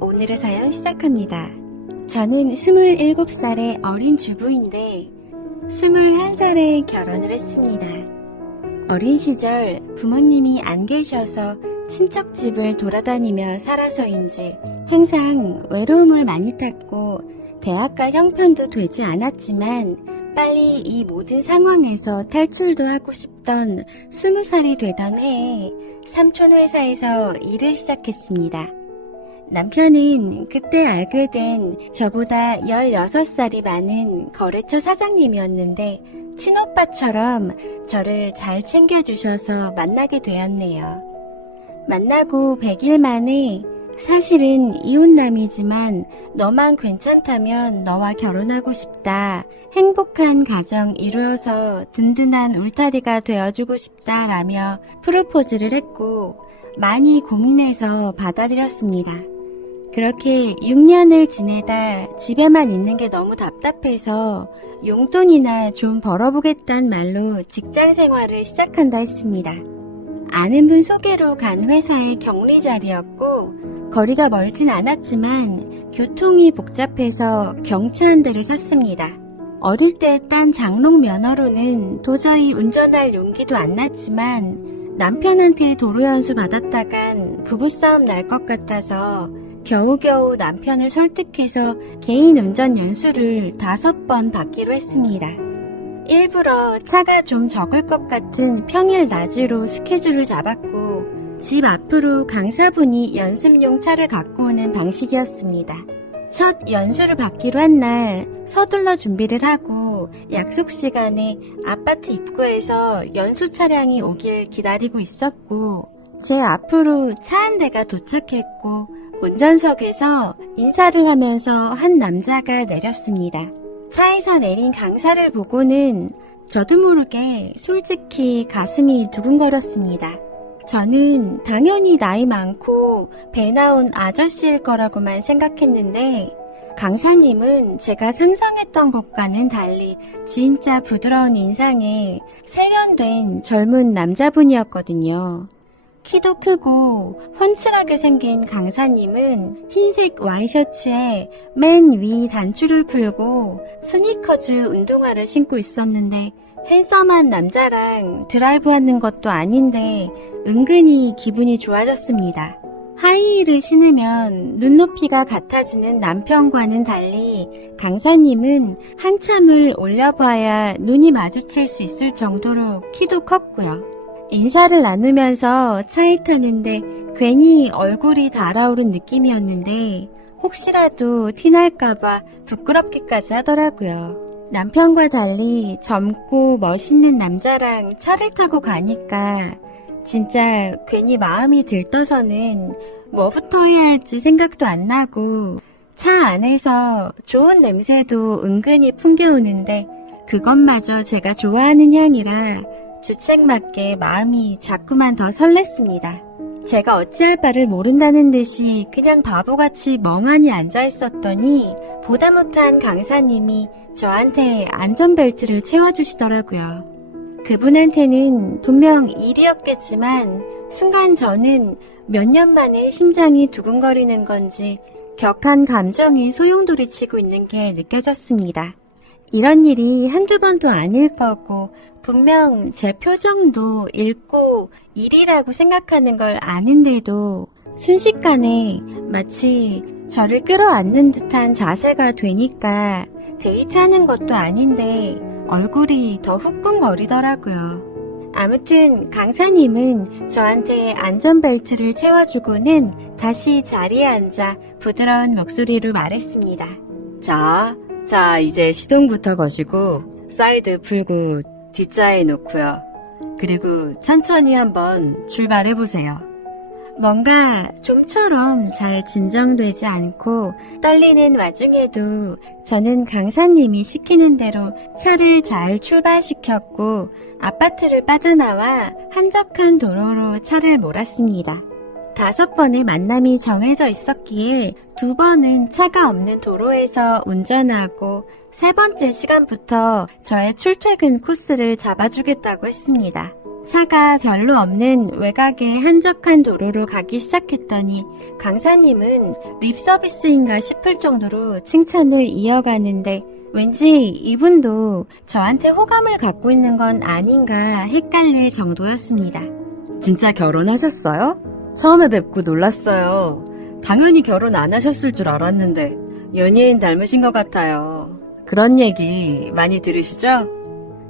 오늘의 사연 시작합니다. 저는 27살의 어린 주부인데 21살에 결혼을 했습니다. 어린 시절 부모님이 안 계셔서 친척집을 돌아다니며 살아서인지 항상 외로움을 많이 탔고 대학 갈 형편도 되지 않았지만 빨리 이 모든 상황에서 탈출도 하고 싶던 20살이 되던 해에 삼촌 회사에서 일을 시작했습니다. 남편은 그때 알게 된 저보다 16살이 많은 거래처 사장님이었는데 친오빠처럼 저를 잘 챙겨주셔서 만나게 되었네요. 만나고 100일 만에 사실은 이혼남이지만 너만 괜찮다면 너와 결혼하고 싶다. 행복한 가정 이루어서 든든한 울타리가 되어주고 싶다 라며 프로포즈를 했고 많이 고민해서 받아들였습니다. 그렇게 6년을 지내다 집에만 있는 게 너무 답답해서 용돈이나 좀 벌어보겠다는 말로 직장 생활을 시작한다 했습니다. 아는 분 소개로 간 회사의 격리 자리였고 거리가 멀진 않았지만 교통이 복잡해서 경차 한 대를 샀습니다. 어릴 때 딴 장롱 면허로는 도저히 운전할 용기도 안 났지만 남편한테 도로 연수 받았다간 부부싸움 날 것 같아서 겨우겨우 남편을 설득해서 개인 운전 연수를 5번 받기로 했습니다. 일부러 차가 좀 적을 것 같은 평일 낮으로 스케줄을 잡았고 집 앞으로 강사분이 연습용 차를 갖고 오는 방식이었습니다. 첫 연수를 받기로 한 날 서둘러 준비를 하고 약속 시간에 아파트 입구에서 연수 차량이 오길 기다리고 있었고 제 앞으로 차 한 대가 도착했고 운전석에서 인사를 하면서 한 남자가 내렸습니다. 차에서 내린 강사를 보고는 저도 모르게 솔직히 가슴이 두근거렸습니다. 저는 당연히 나이 많고 배 나온 아저씨일 거라고만 생각했는데 강사님은 제가 상상했던 것과는 달리 진짜 부드러운 인상에 세련된 젊은 남자분이었거든요. 키도 크고 훤칠하게 생긴 강사님은 흰색 와이셔츠에 맨 위 단추를 풀고 스니커즈 운동화를 신고 있었는데 핸섬한 남자랑 드라이브하는 것도 아닌데 은근히 기분이 좋아졌습니다. 하이힐을 신으면 눈높이가 같아지는 남편과는 달리 강사님은 한참을 올려봐야 눈이 마주칠 수 있을 정도로 키도 컸고요. 인사를 나누면서 차에 타는데 괜히 얼굴이 달아오른 느낌이었는데 혹시라도 티날까봐 부끄럽기까지 하더라고요. 남편과 달리 젊고 멋있는 남자랑 차를 타고 가니까 진짜 괜히 마음이 들떠서는 뭐부터 해야 할지 생각도 안 나고 차 안에서 좋은 냄새도 은근히 풍겨오는데 그것마저 제가 좋아하는 향이라 주책맞게 마음이 자꾸만 더 설렜습니다. 제가 어찌할 바를 모른다는 듯이 그냥 바보같이 멍하니 앉아있었더니 보다 못한 강사님이 저한테 안전벨트를 채워주시더라고요. 그분한테는 분명 일이었겠지만 순간 저는 몇 년 만에 심장이 두근거리는 건지 격한 감정이 소용돌이치고 있는 게 느껴졌습니다. 이런 일이 한두 번도 아닐 거고 분명 제 표정도 읽고 일이라고 생각하는 걸 아는데도 순식간에 마치 저를 끌어안는 듯한 자세가 되니까 데이트하는 것도 아닌데 얼굴이 더 후끈거리더라고요. 아무튼 강사님은 저한테 안전벨트를 채워주고는 다시 자리에 앉아 부드러운 목소리로 말했습니다. 자, 이제 시동부터 거시고 사이드 풀고 뒷자에 놓고요. 그리고 천천히 한번 출발해보세요. 뭔가 좀처럼 잘 진정되지 않고 떨리는 와중에도 저는 강사님이 시키는 대로 차를 잘 출발시켰고 아파트를 빠져나와 한적한 도로로 차를 몰았습니다. 5번의 만남이 정해져 있었기에 2번은 차가 없는 도로에서 운전하고 3번째 시간부터 저의 출퇴근 코스를 잡아주겠다고 했습니다. 차가 별로 없는 외곽의 한적한 도로로 가기 시작했더니 강사님은 립 서비스인가 싶을 정도로 칭찬을 이어가는데 왠지 이분도 저한테 호감을 갖고 있는 건 아닌가 헷갈릴 정도였습니다. 진짜 결혼하셨어요? 처음에 뵙고 놀랐어요. 당연히 결혼 안 하셨을 줄 알았는데 연예인 닮으신 것 같아요. 그런 얘기 많이 들으시죠?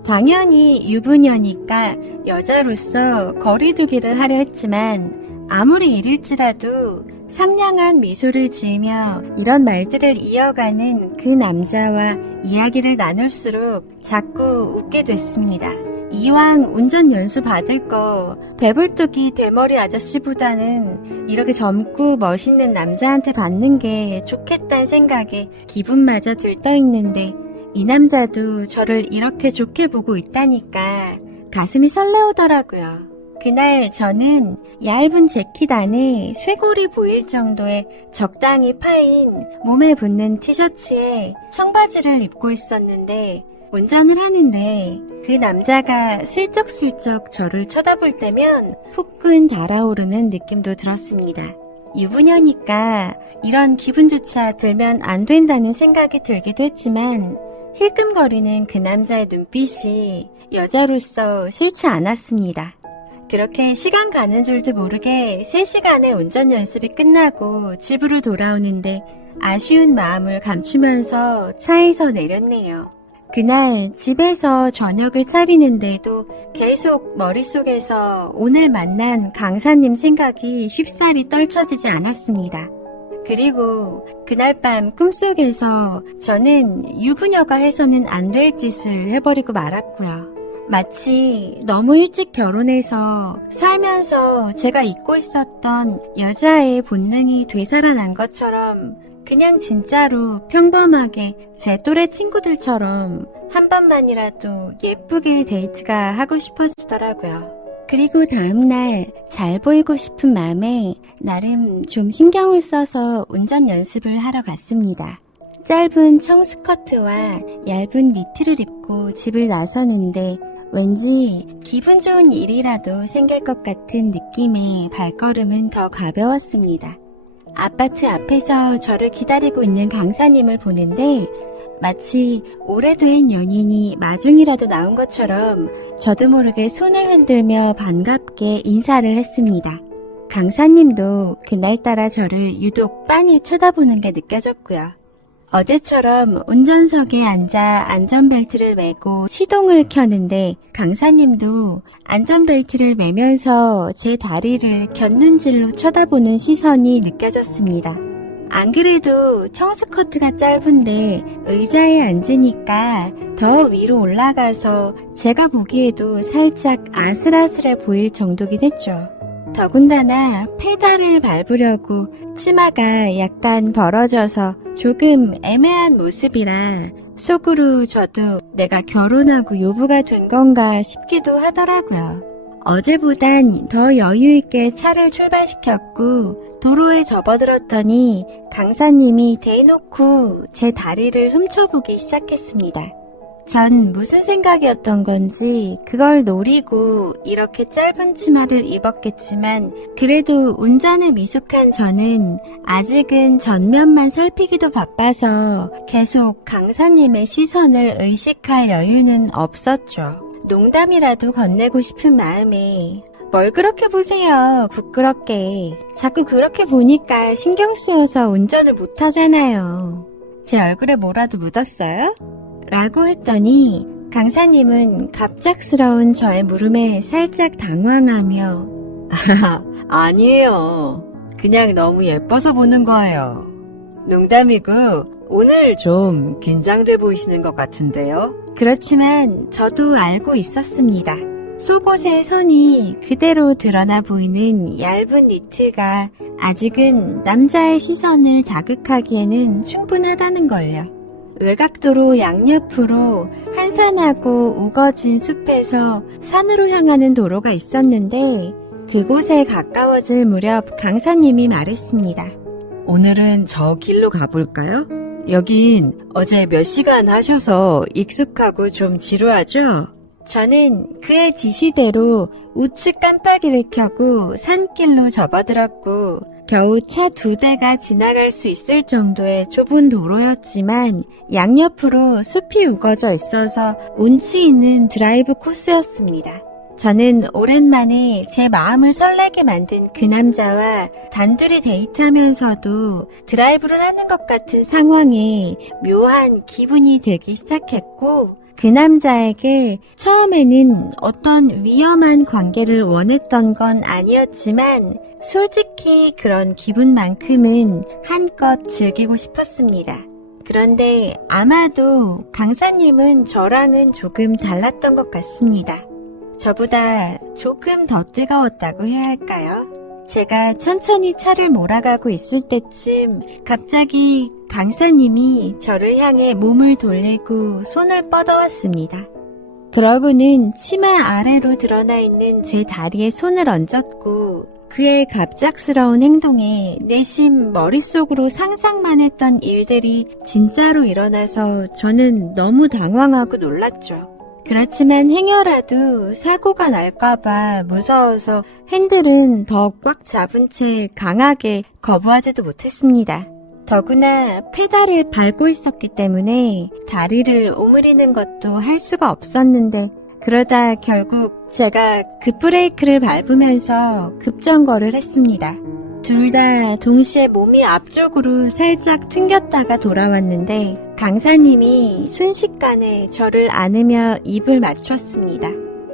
당연히 유부녀니까 여자로서 거리두기를 하려 했지만 아무리 이릴지라도 상냥한 미소를 지으며 이런 말들을 이어가는 그 남자와 이야기를 나눌수록 자꾸 웃게 됐습니다. 이왕 운전 연수 받을 거 배불뚝이 대머리 아저씨보다는 이렇게 젊고 멋있는 남자한테 받는 게 좋겠다는 생각에 기분마저 들떠있는데 이 남자도 저를 이렇게 좋게 보고 있다니까 가슴이 설레오더라고요. 그날 저는 얇은 재킷 안에 쇄골이 보일 정도의 적당히 파인 몸에 붙는 티셔츠에 청바지를 입고 있었는데 운전을 하는데 그 남자가 슬쩍슬쩍 저를 쳐다볼 때면 후끈 달아오르는 느낌도 들었습니다. 유부녀니까 이런 기분조차 들면 안 된다는 생각이 들기도 했지만 힐끔거리는 그 남자의 눈빛이 여자로서 싫지 않았습니다. 그렇게 시간 가는 줄도 모르게 3시간의 운전 연습이 끝나고 집으로 돌아오는데 아쉬운 마음을 감추면서 차에서 내렸네요. 그날 집에서 저녁을 차리는데도 계속 머릿속에서 오늘 만난 강사님 생각이 쉽사리 떨쳐지지 않았습니다. 그리고 그날 밤 꿈속에서 저는 유부녀가 해서는 안 될 짓을 해버리고 말았고요. 마치 너무 일찍 결혼해서 살면서 제가 잊고 있었던 여자의 본능이 되살아난 것처럼 그냥 진짜로 평범하게 제 또래 친구들처럼 한 번만이라도 예쁘게 데이트가 하고 싶어지더라고요. 그리고 다음날 잘 보이고 싶은 마음에 나름 좀 신경을 써서 운전 연습을 하러 갔습니다. 짧은 청스커트와 얇은 니트를 입고 집을 나서는데 왠지 기분 좋은 일이라도 생길 것 같은 느낌에 발걸음은 더 가벼웠습니다. 아파트 앞에서 저를 기다리고 있는 강사님을 보는데 마치 오래된 연인이 마중이라도 나온 것처럼 저도 모르게 손을 흔들며 반갑게 인사를 했습니다. 강사님도 그날따라 저를 유독 빤히 쳐다보는 게 느껴졌고요. 어제처럼 운전석에 앉아 안전벨트를 매고 시동을 켜는데 강사님도 안전벨트를 매면서 제 다리를 곁눈질로 쳐다보는 시선이 느껴졌습니다. 안 그래도 청스커트가 짧은데 의자에 앉으니까 더 위로 올라가서 제가 보기에도 살짝 아슬아슬해 보일 정도긴 했죠. 더군다나 페달을 밟으려고 치마가 약간 벌어져서 조금 애매한 모습이라 속으로 저도 내가 결혼하고 요부가 된 건가 싶기도 하더라고요. 어제보단 더 여유있게 차를 출발시켰고 도로에 접어들었더니 강사님이 대놓고 제 다리를 훔쳐보기 시작했습니다. 전 무슨 생각이었던 건지 그걸 노리고 이렇게 짧은 치마를 입었겠지만 그래도 운전에 미숙한 저는 아직은 전면만 살피기도 바빠서 계속 강사님의 시선을 의식할 여유는 없었죠. 농담이라도 건네고 싶은 마음에 뭘 그렇게 보세요, 부끄럽게. 자꾸 그렇게 보니까 신경 쓰여서 운전을 못하잖아요. 제 얼굴에 뭐라도 묻었어요? 라고 했더니 강사님은 갑작스러운 저의 물음에 살짝 당황하며 아니에요. 그냥 너무 예뻐서 보는 거예요. 농담이고 오늘 좀 긴장돼 보이시는 것 같은데요. 그렇지만 저도 알고 있었습니다. 속옷의 선이 그대로 드러나 보이는 얇은 니트가 아직은 남자의 시선을 자극하기에는 충분하다는 걸요. 외곽도로 양옆으로 한산하고 우거진 숲에서 산으로 향하는 도로가 있었는데 그곳에 가까워질 무렵 강사님이 말했습니다. 오늘은 저 길로 가볼까요? 여긴 어제 몇 시간 하셔서 익숙하고 좀 지루하죠? 저는 그의 지시대로 우측 깜빡이를 켜고 산길로 접어들었고 겨우 차 2대가 지나갈 수 있을 정도의 좁은 도로였지만 양옆으로 숲이 우거져 있어서 운치 있는 드라이브 코스였습니다. 저는 오랜만에 제 마음을 설레게 만든 그 남자와 단둘이 데이트하면서도 드라이브를 하는 것 같은 상황에 묘한 기분이 들기 시작했고 그 남자에게 처음에는 어떤 위험한 관계를 원했던 건 아니었지만 솔직히 그런 기분만큼은 한껏 즐기고 싶었습니다. 그런데 아마도 강사님은 저랑은 조금 달랐던 것 같습니다. 저보다 조금 더 뜨거웠다고 해야 할까요? 제가 천천히 차를 몰아가고 있을 때쯤 갑자기 강사님이 저를 향해 몸을 돌리고 손을 뻗어왔습니다. 그러고는 치마 아래로 드러나 있는 제 다리에 손을 얹었고 그의 갑작스러운 행동에 내심 머릿속으로 상상만 했던 일들이 진짜로 일어나서 저는 너무 당황하고 놀랐죠. 그렇지만 행여라도 사고가 날까봐 무서워서 핸들은 더 꽉 잡은 채 강하게 거부하지도 못했습니다. 더구나 페달을 밟고 있었기 때문에 다리를 오므리는 것도 할 수가 없었는데 그러다 결국 제가 급브레이크를 밟으면서 급정거를 했습니다. 둘 다 동시에 몸이 앞쪽으로 살짝 튕겼다가 돌아왔는데 강사님이 순식간에 저를 안으며 입을 맞췄습니다.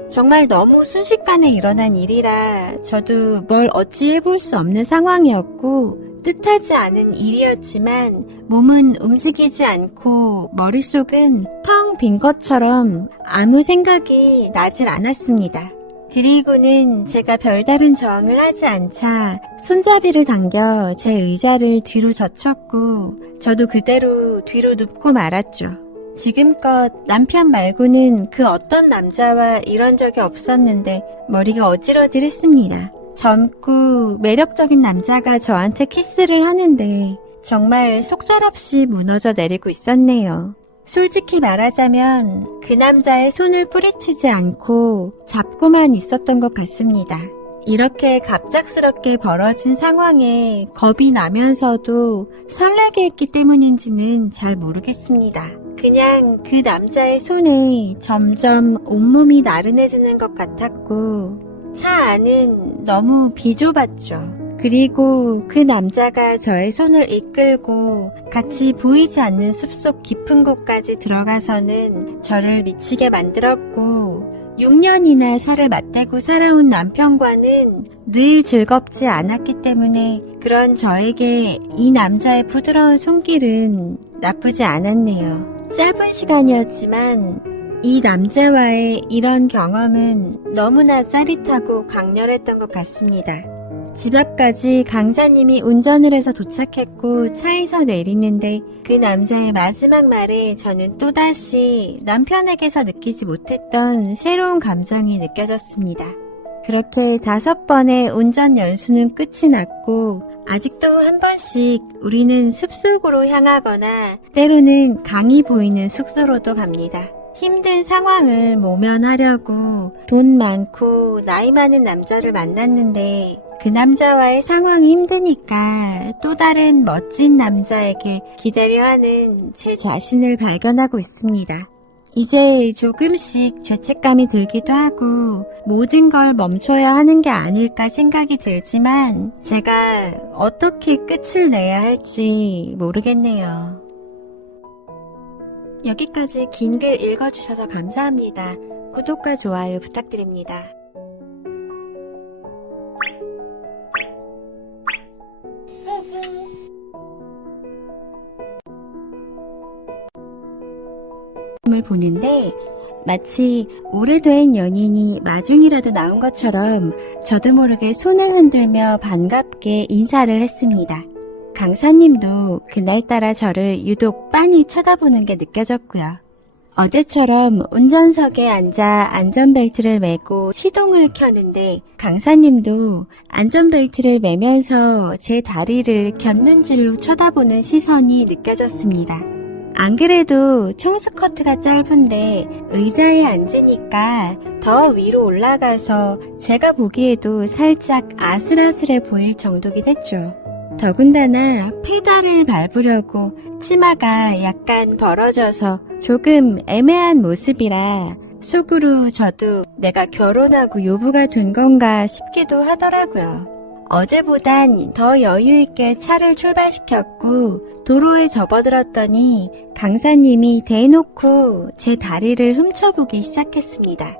정말 너무 순식간에 일어난 일이라 저도 뭘 어찌 해볼 수 없는 상황이었고 뜻하지 않은 일이었지만 몸은 움직이지 않고 머릿속은 텅 빈 것처럼 아무 생각이 나질 않았습니다. 그리고는 제가 별다른 저항을 하지 않자 손잡이를 당겨 제 의자를 뒤로 젖혔고 저도 그대로 뒤로 눕고 말았죠. 지금껏 남편 말고는 그 어떤 남자와 이런 적이 없었는데 머리가 어질어질했습니다. 젊고 매력적인 남자가 저한테 키스를 하는데 정말 속절없이 무너져 내리고 있었네요. 솔직히 말하자면 그 남자의 손을 뿌리치지 않고 잡고만 있었던 것 같습니다. 이렇게 갑작스럽게 벌어진 상황에 겁이 나면서도 설레게 했기 때문인지는 잘 모르겠습니다. 그냥 그 남자의 손에 점점 온몸이 나른해지는 것 같았고 차 안은 너무 비좁았죠. 그리고 그 남자가 저의 손을 이끌고 같이 보이지 않는 숲속 깊은 곳까지 들어가서는 저를 미치게 만들었고 6년이나 살을 맞대고 살아온 남편과는 늘 즐겁지 않았기 때문에 그런 저에게 이 남자의 부드러운 손길은 나쁘지 않았네요. 짧은 시간이었지만 이 남자와의 이런 경험은 너무나 짜릿하고 강렬했던 것 같습니다. 집 앞까지 강사님이 운전을 해서 도착했고 차에서 내리는데 그 남자의 마지막 말에 저는 또다시 남편에게서 느끼지 못했던 새로운 감정이 느껴졌습니다. 그렇게 5번의 운전 연수는 끝이 났고 아직도 한 번씩 우리는 숲속으로 향하거나 때로는 강이 보이는 숙소로도 갑니다. 힘든 상황을 모면하려고 돈 많고 나이 많은 남자를 만났는데 그 남자와의 상황이 힘드니까 또 다른 멋진 남자에게 기다려 하는 제 자신을 발견하고 있습니다. 이제 조금씩 죄책감이 들기도 하고 모든 걸 멈춰야 하는 게 아닐까 생각이 들지만 제가 어떻게 끝을 내야 할지 모르겠네요. 여기까지 긴 글 읽어주셔서 감사합니다. 구독과 좋아요 부탁드립니다. 을 보는데 마치 오래된 연인이 마중이라도 나온 것처럼 저도 모르게 손을 흔들며 반갑게 인사를 했습니다. 강사님도 그날따라 저를 유독 빤히 쳐다보는 게 느껴졌고요. 어제처럼 운전석에 앉아 안전벨트를 매고 시동을 켜는데 강사님도 안전벨트를 매면서 제 다리를 곁눈질로 쳐다보는 시선이 느껴졌습니다. 안 그래도 청스커트가 짧은데 의자에 앉으니까 더 위로 올라가서 제가 보기에도 살짝 아슬아슬해 보일 정도긴 했죠. 더군다나 페달을 밟으려고 치마가 약간 벌어져서 조금 애매한 모습이라 속으로 저도 내가 결혼하고 요부가 된 건가 싶기도 하더라고요. 어제보단 더 여유있게 차를 출발시켰고 도로에 접어들었더니 강사님이 대놓고 제 다리를 훔쳐보기 시작했습니다.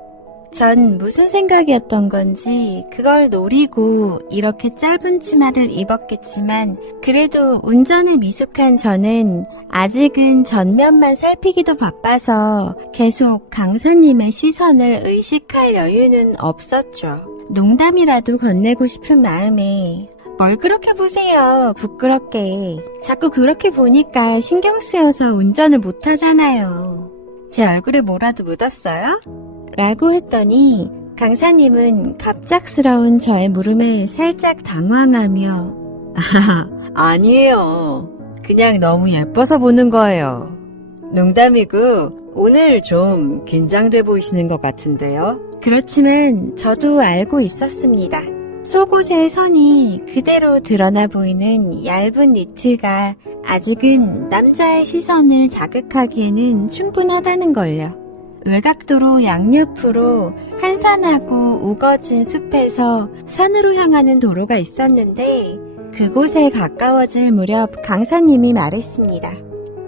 전 무슨 생각이었던 건지 그걸 노리고 이렇게 짧은 치마를 입었겠지만 그래도 운전에 미숙한 저는 아직은 전면만 살피기도 바빠서 계속 강사님의 시선을 의식할 여유는 없었죠. 농담이라도 건네고 싶은 마음에 뭘 그렇게 보세요, 부끄럽게. 자꾸 그렇게 보니까 신경 쓰여서 운전을 못하잖아요. 제 얼굴에 뭐라도 묻었어요? 라고 했더니 강사님은 갑작스러운 저의 물음에 살짝 당황하며 아니에요. 그냥 너무 예뻐서 보는 거예요. 농담이고 오늘 좀 긴장돼 보이시는 것 같은데요. 그렇지만 저도 알고 있었습니다. 속옷의 선이 그대로 드러나 보이는 얇은 니트가 아직은 남자의 시선을 자극하기에는 충분하다는 걸요. 외곽도로 양옆으로 한산하고 우거진 숲에서 산으로 향하는 도로가 있었는데 그곳에 가까워질 무렵 강사님이 말했습니다.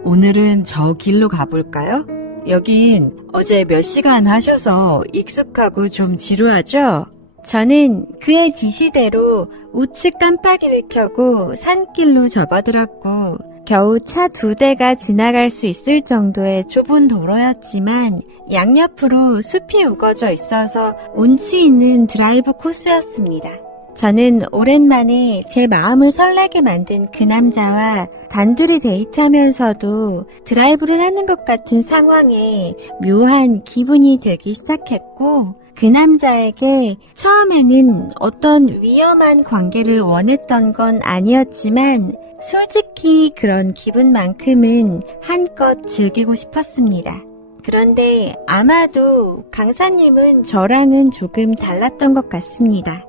오늘은 저 길로 가볼까요? 여긴 어제 몇 시간 하셔서 익숙하고 좀 지루하죠? 저는 그의 지시대로 우측 깜빡이를 켜고 산길로 접어들었고 겨우 차 2대가 지나갈 수 있을 정도의 좁은 도로였지만 양옆으로 숲이 우거져 있어서 운치 있는 드라이브 코스였습니다. 저는 오랜만에 제 마음을 설레게 만든 그 남자와 단둘이 데이트하면서도 드라이브를 하는 것 같은 상황에 묘한 기분이 들기 시작했고 그 남자에게 처음에는 어떤 위험한 관계를 원했던 건 아니었지만 솔직히 그런 기분만큼은 한껏 즐기고 싶었습니다. 그런데 아마도 강사님은 저랑은 조금 달랐던 것 같습니다.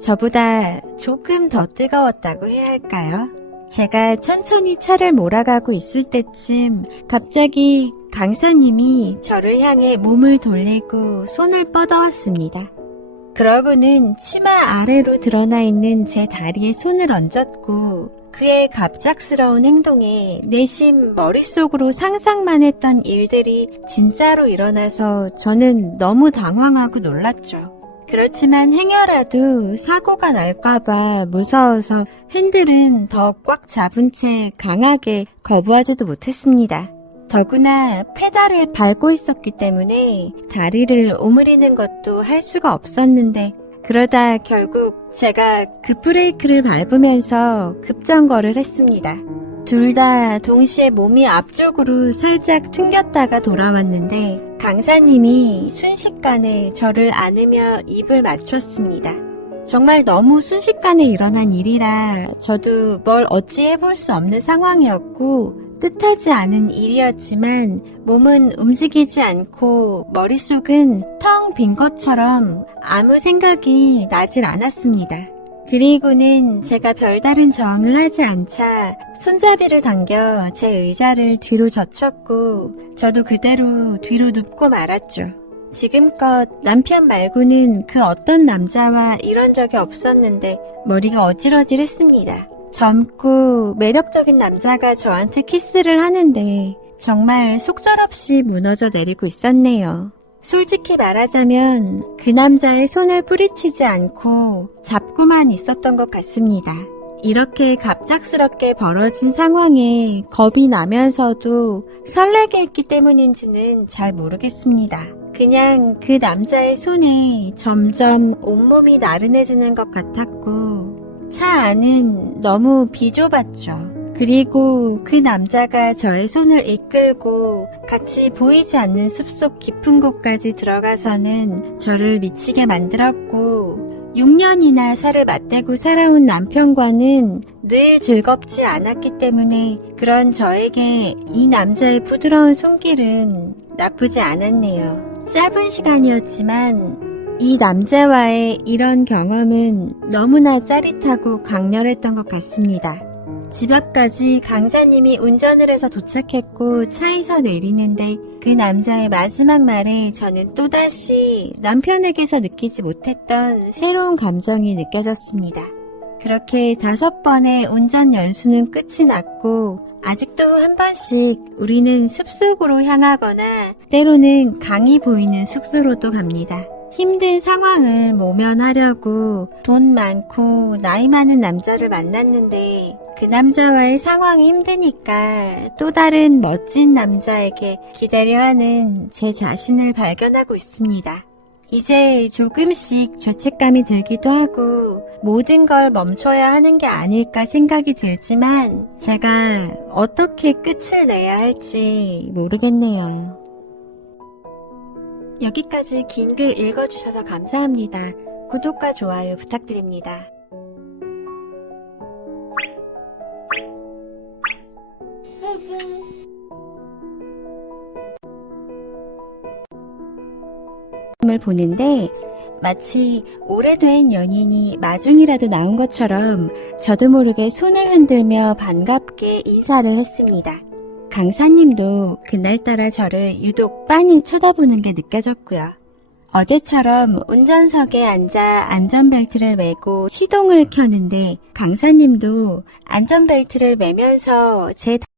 저보다 조금 더 뜨거웠다고 해야 할까요? 제가 천천히 차를 몰아가고 있을 때쯤 갑자기 강사님이 저를 향해 몸을 돌리고 손을 뻗어왔습니다. 그러고는 치마 아래로 드러나 있는 제 다리에 손을 얹었고 그의 갑작스러운 행동에 내심 머릿속으로 상상만 했던 일들이 진짜로 일어나서 저는 너무 당황하고 놀랐죠. 그렇지만 행여라도 사고가 날까봐 무서워서 핸들은 더 꽉 잡은 채 강하게 거부하지도 못했습니다. 더구나 페달을 밟고 있었기 때문에 다리를 오므리는 것도 할 수가 없었는데 그러다 결국 제가 급브레이크를 밟으면서 급정거를 했습니다. 둘 다 동시에 몸이 앞쪽으로 살짝 튕겼다가 돌아왔는데 강사님이 순식간에 저를 안으며 입을 맞췄습니다. 정말 너무 순식간에 일어난 일이라 저도 뭘 어찌 해볼 수 없는 상황이었고 뜻하지 않은 일이었지만 몸은 움직이지 않고 머릿속은 텅 빈 것처럼 아무 생각이 나질 않았습니다. 그리고는 제가 별다른 저항을 하지 않자 손잡이를 당겨 제 의자를 뒤로 젖혔고 저도 그대로 뒤로 눕고 말았죠. 지금껏 남편 말고는 그 어떤 남자와 이런 적이 없었는데 머리가 어질어질했습니다. 젊고 매력적인 남자가 저한테 키스를 하는데 정말 속절없이 무너져 내리고 있었네요. 솔직히 말하자면 그 남자의 손을 뿌리치지 않고 잡고만 있었던 것 같습니다. 이렇게 갑작스럽게 벌어진 상황에 겁이 나면서도 설레게 했기 때문인지는 잘 모르겠습니다. 그냥 그 남자의 손에 점점 온몸이 나른해지는 것 같았고 차 안은 너무 비좁았죠. 그리고 그 남자가 저의 손을 이끌고 같이 보이지 않는 숲속 깊은 곳까지 들어가서는 저를 미치게 만들었고 6년이나 살을 맞대고 살아온 남편과는 늘 즐겁지 않았기 때문에 그런 저에게 이 남자의 부드러운 손길은 나쁘지 않았네요. 짧은 시간이었지만 이 남자와의 이런 경험은 너무나 짜릿하고 강렬했던 것 같습니다. 집 앞까지 강사님이 운전을 해서 도착했고 차에서 내리는데 그 남자의 마지막 말에 저는 또다시 남편에게서 느끼지 못했던 새로운 감정이 느껴졌습니다. 그렇게 5번의 운전 연수는 끝이 났고 아직도 한 번씩 우리는 숲속으로 향하거나 때로는 강이 보이는 숙소로도 갑니다. 힘든 상황을 모면하려고 돈 많고 나이 많은 남자를 만났는데 그 남자와의 상황이 힘드니까 또 다른 멋진 남자에게 기다려 하는 제 자신을 발견하고 있습니다. 이제 조금씩 죄책감이 들기도 하고 모든 걸 멈춰야 하는 게 아닐까 생각이 들지만 제가 어떻게 끝을 내야 할지 모르겠네요. 여기까지 긴 글 읽어주셔서 감사합니다. 구독과 좋아요 부탁드립니다. 을 보는데 마치 오래된 연인이 마중이라도 나온 것처럼 저도 모르게 손을 흔들며 반갑게 인사를 했습니다. 강사님도 그날따라 저를 유독 빤히 쳐다보는 게 느껴졌고요. 어제처럼 운전석에 앉아 안전벨트를 매고 시동을 켜는데 강사님도 안전벨트를 매면서 제